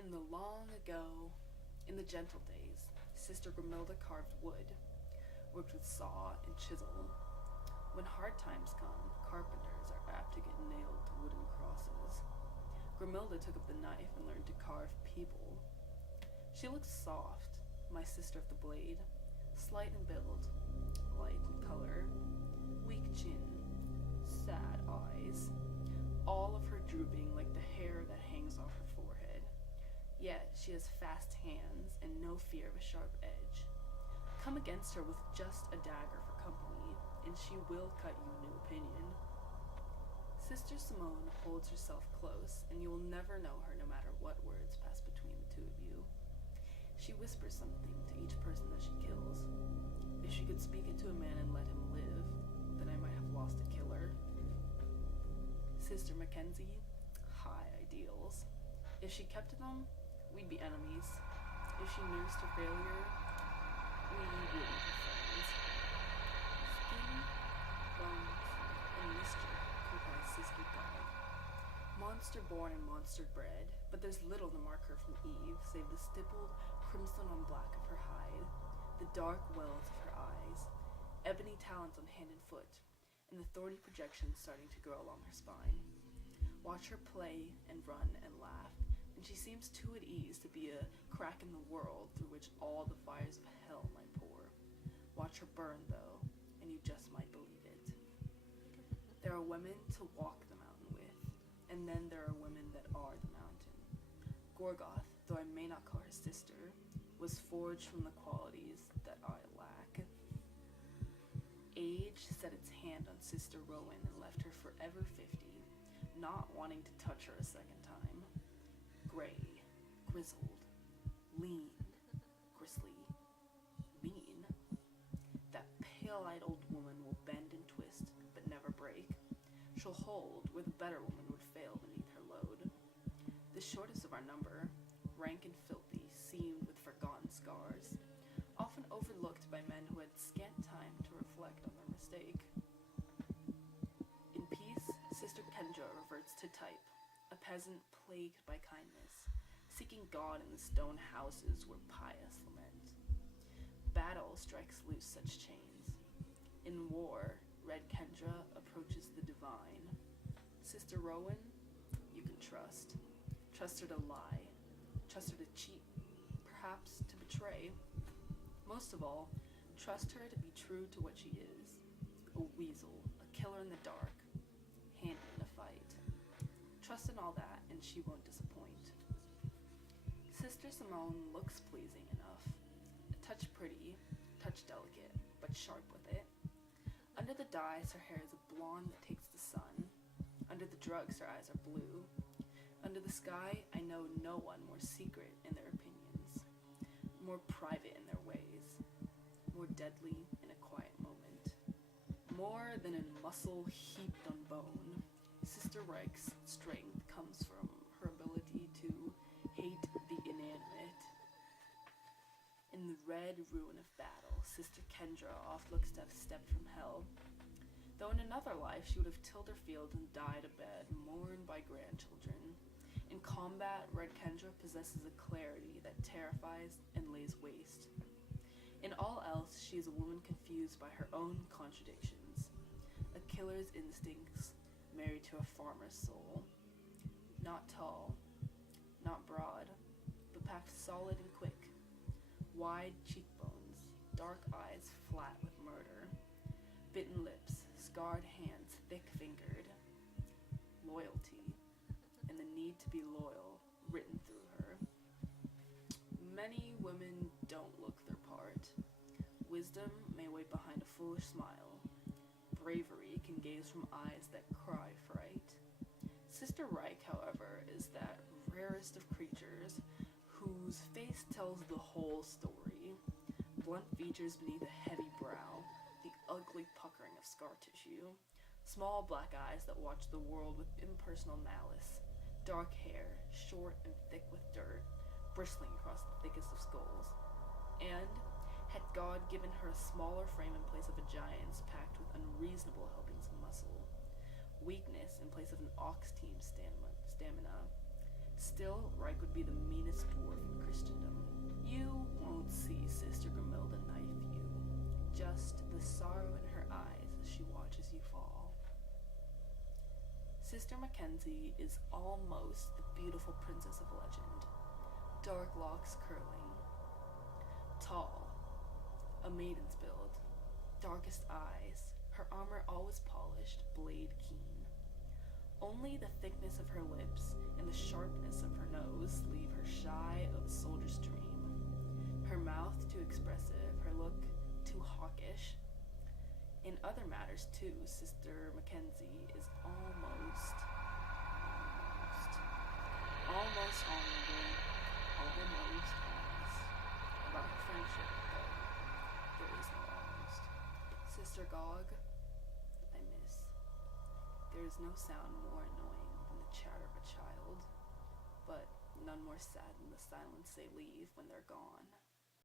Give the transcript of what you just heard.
In the long ago, in the gentle days, Sister Grimilda carved wood, worked with saw and chisel. When hard times come, carpenters are apt to get nailed to wooden crosses. Grimilda took up the knife and learned to carve people. She looked soft, my sister of the blade, slight in build, light in color, weak chin, sad eyes, all of her drooping like the hair that hangs off her forehead. Yet she has fast hands and no fear of a sharp edge. Come against her with just a dagger for company, and she will cut you no opinion. Sister Simone holds herself close, and you will never know her no matter what words pass between the two of you. She whispers something to each person that she kills. If she could speak it to a man and let him live, then I might have lost a killer. Sister Mackenzie, high ideals. If she kept to them, we'd be enemies. If she nursed her failure, we wouldn't be friends. Skin, bones, and mischief comprise Sister God. Monster born and monster bred, but there's little to mark her from Eve, save the stippled crimson on black of her hide, the dark wells of her eyes, ebony talons on hand and foot, and the thorny projections starting to grow along her spine. Watch her play and run and laugh, and she seems too at ease to be a crack in the world through which all the fires of hell might pour. Watch her burn, though, and you just might believe it. There are women to walk the mountain with, and then there are women that are the mountain. Gorgoth, though I may not call her sister, was forged from the qualities that I lack. Age set its hand on Sister Rowan and left her forever 50, not wanting to touch her a second time. Gray, grizzled, lean, gristly, mean. That pale-eyed old woman will bend and twist, but never break. She'll hold where the better woman would fail beneath her load. The shortest of our number, rank and filthy, seamed with forgotten scars, often overlooked by men who had scant time to reflect on their mistake. In peace, Sister Kendra reverts to type, a peasant plagued by kindness, seeking God in the stone houses where pious lament. Battle strikes loose such chains. In war, Red Kendra approaches the divine. Sister Rowan, you can trust. Trust her to lie. Trust her to cheat. Perhaps to betray. Most of all, trust her to be true to what she is. A weasel, a killer in the dark, handy in a fight. Trust in all that, and she won't disappoint. Sister Simone looks pleasing enough. A touch pretty, touch delicate, but sharp with it. Under the dyes, her hair is a blonde that takes the sun. Under the drugs, her eyes are blue. Under the sky, I know no one more secret in their opinions, more private in their ways, more deadly in a quiet moment. More than in muscle heaped on bone, Sister Reich's strength comes from her ability to hate the inanimate. In the red ruin of battle, Sister Kendra oft looks to have stepped from hell, though in another life she would have tilled her fields and died abed, mourned by grandchildren. In combat, Red Kendra possesses a clarity that terrifies and lays waste. In all else, she is a woman confused by her own contradictions, a killer's instincts married to a farmer's soul. Not tall, not broad, but packed solid and quick. Wide cheekbones, dark eyes flat with murder, bitten lips, scarred hands thick-fingered. Loyalty, and the need to be loyal, written through her. Many women don't look their part. Wisdom may wait behind a foolish smile. Bravery can gaze from eyes that cry fright. Sister Reich, however, is that rarest of creatures whose face tells the whole story. Blunt features beneath a heavy brow, the ugly puckering of scar tissue, small black eyes that watch the world with impersonal malice, dark hair, short and thick with dirt, bristling across the thickest of skulls. And, had God given her a smaller frame in place of a giant's packed with unreasonable helpings of muscle, weakness in place of an ox team's stamina, Still, Reich would be the meanest dwarf in Christendom. You won't see Sister Grimilda knife you, just the sorrow in her eyes as she watches you fall. Sister Mackenzie is almost the beautiful princess of legend, dark locks curling, tall, a maiden's build, darkest eyes, her armor always polished, blade keen. Only the thickness of her lips and the sharpness of her nose leave her shy of a soldier's dream. Her mouth too expressive, her look too hawkish. In other matters, too, Sister Mackenzie is almost honorable, almost honest about her friendship, though there is no almost. Sister Gog, I miss. There is no sound more annoying than the chatter of a child, but none more sad than the silence they leave when they're gone.